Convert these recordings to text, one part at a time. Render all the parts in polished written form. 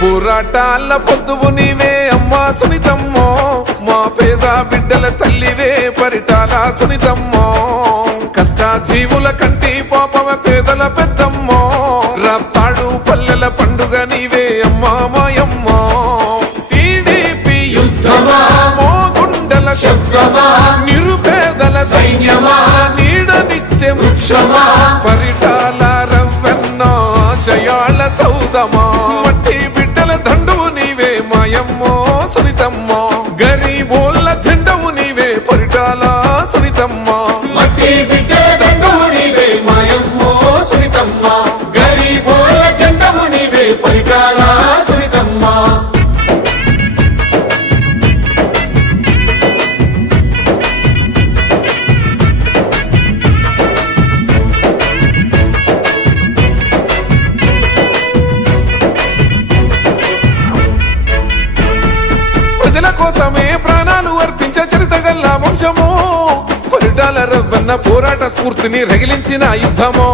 పోరాటాల పొద్దువు నీవే అమ్మా సునీతమ్మో, మా పేద బిడ్డల తల్లివే పరిటాల సునీతమ్మో, కష్టాజీవుల కంటి పాపమ పేదల పెద్దమ్మో, రాప్తాడు పల్లెల పండుగ నీవే అమ్మా మాయమ్మో. టీడీపీ యుద్ధమా మోగుండల శబ్దమా, నిరుపేదల సైన్యమా నీడనిచ్చే వృక్షమా, పరిటాల రవ్వన్న ఆశయాల సౌదమా, మట్టి బిడ్డల దండువు నీవే మాయమ్మో సునీతమ్మో, గరీబోళ్ళ జెండవు నీవే పరిటాల సునీతమ్మో. మట్టి బిడ్డల దండువు నీవే మాయమ్మో సునీతమ్మో, గరీబోళ్ళ జెండవు నీవే పరిటాల సునీతమ్మో. ప్రజల కోసమే ప్రాణాలు అర్పించే చరితగల్ల వంశమో, పరిటాల రవ్వన్న పోరాట స్ఫూర్తిని రగిలించిన యుద్ధమో,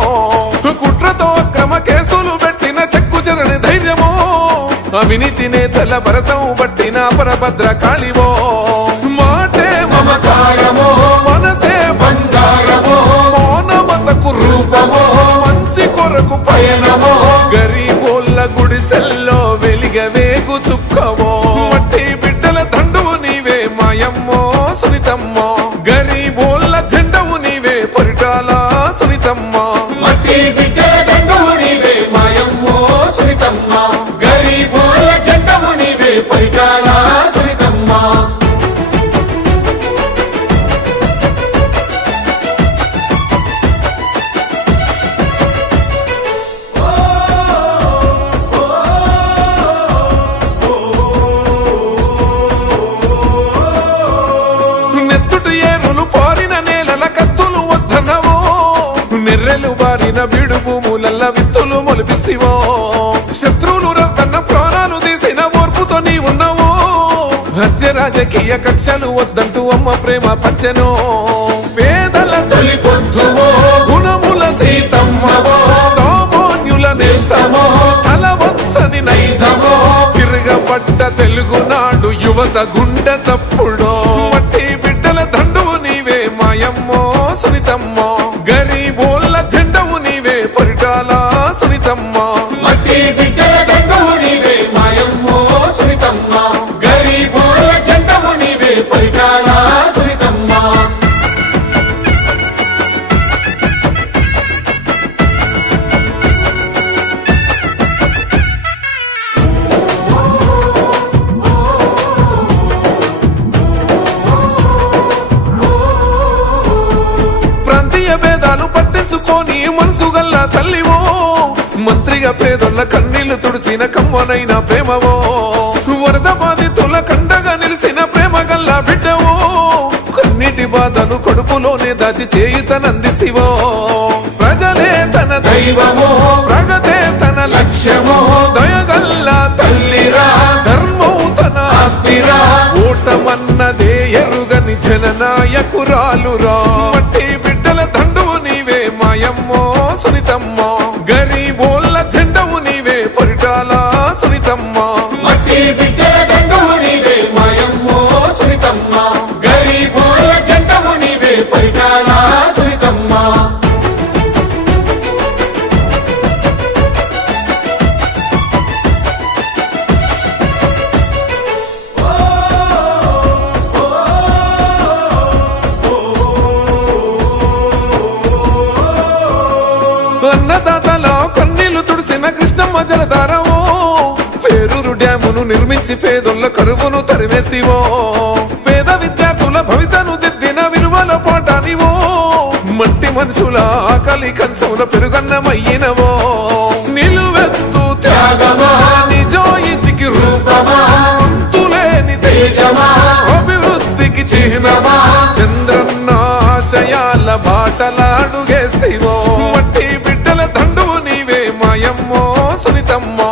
కుట్రతో అక్రమ కేసులు పెట్టిన చెక్కు చెరని ధైర్యమో, అవినీతి నేతల భరతం పట్టిన పరభద్ర కాళివో, మాటే మమకారమో మనసే బంగారమో, మౌనమతకు రూపమో మంచి కొరకు పయనమో, గరీబోళ్ళ గుడిసెల్లో వెలిగవేగు చుక్కమో, మట్టి బిడ్డల దండువు నీవే మాయమ్మో సునీతమ్మో, గరీబోళ్ళ జెండవు నీవే పరిటాల సునీతమ్మో. మట్టి బిడ్డల దండువు నీవే మాయమ్మో సునీతమ్మో, గరీబోళ్ళ జెండవు నీవే పరిటాల సునీతమ్మో. నెత్తుటి ఏరులు పారిన నేలల కత్తులు వద్దనవో, నెర్రెలు బారిన బీడు భూములల్ల విత్తులు మొలిపిస్తివో, శత్రువులు రవ్వన్న ప్రాణాలు తీసిన ఓర్పుతో నీ ఉన్నావో, హత్య రాజకీయ కక్షలు వద్దంటూ అమ్మ ప్రేమ పంచెనో, పేదల తొలి పొద్దువో గుణముల సీతమ్మవో, సామాన్యుల నేస్తమో తల వంచని నైజమో, తిరగబడ్డ తెలుగునాడు యువత గుండె చప్పుడో, మట్టి బిడ్డల దండువు నీవే మాయమ్మో సునీతమ్మో, గరీబోళ్ళ జెండవు నీవే పరిటాల సునీతమ్మో. మట్టి బిడ్డల దండువు నీవే మాయమ్మో సునీతమ్మో, గరీబోళ్ళ జెండవు నీవే పరిటాల సునీతమ్మో. ప్రాంతీయ భేదాలు పట్టించుకొని మనసు గల్ల తల్లివో, మంత్రిగా పేదొల్ల కన్నీళ్లు తుడిసిన కమ్మనైన ప్రేమవో, వరద బాధితుల కండగా నిలిసిన ప్రేమ గల్ల బిడ్డవో, కన్నీటి బాధను కడుపులోనే దాచి చేయుతనందిస్తివో, ప్రజలే తన దైవమో ప్రగతే తన లక్ష్యమో, దయగల్ల తల్లిరా ధర్మం తన ఆస్తిరా, ఓటమన్నదే ఎరుగని జననాయకురాలురా, మట్టి బిడ్డల దండువు నీవే మాయమ్మో సునీతమ్మో, గరీబోళ్ళ జెండవు నీవే పరిటాల సునీతమ్మో. మట్టి బిడ్డల దండువు నీవే మాయమ్మో సునీతమ్మో, గరీబోళ్ళ జెండవు నీవే పరిటాల సునీతమ్మో. అన్నదాతలో కన్నీళ్లు తుడిసిన కృష్ణమ్మ జలధారవో, పేరూరు డ్యామును నిర్మించి పేదొల్ల కరువును తరిమేస్తివో, పేద విద్యార్థుల భవితను దిద్దిన విలువల పాఠానివో, మట్టి మనుషుల ఆకలి కంచముల పెరుగన్నమయ్యినవో, నిలువెత్తు త్యాగమా నిజాయితీకి రూపమా, అంతులేని తేజమా అభివృద్ధికి చిహ్నమా, చంద్రన్న ఆశయాల బాటలాడుగేస్తివో, మట్టి బిడ్డల దండువు నీవే మాయమ్మో సునీతమ్మో,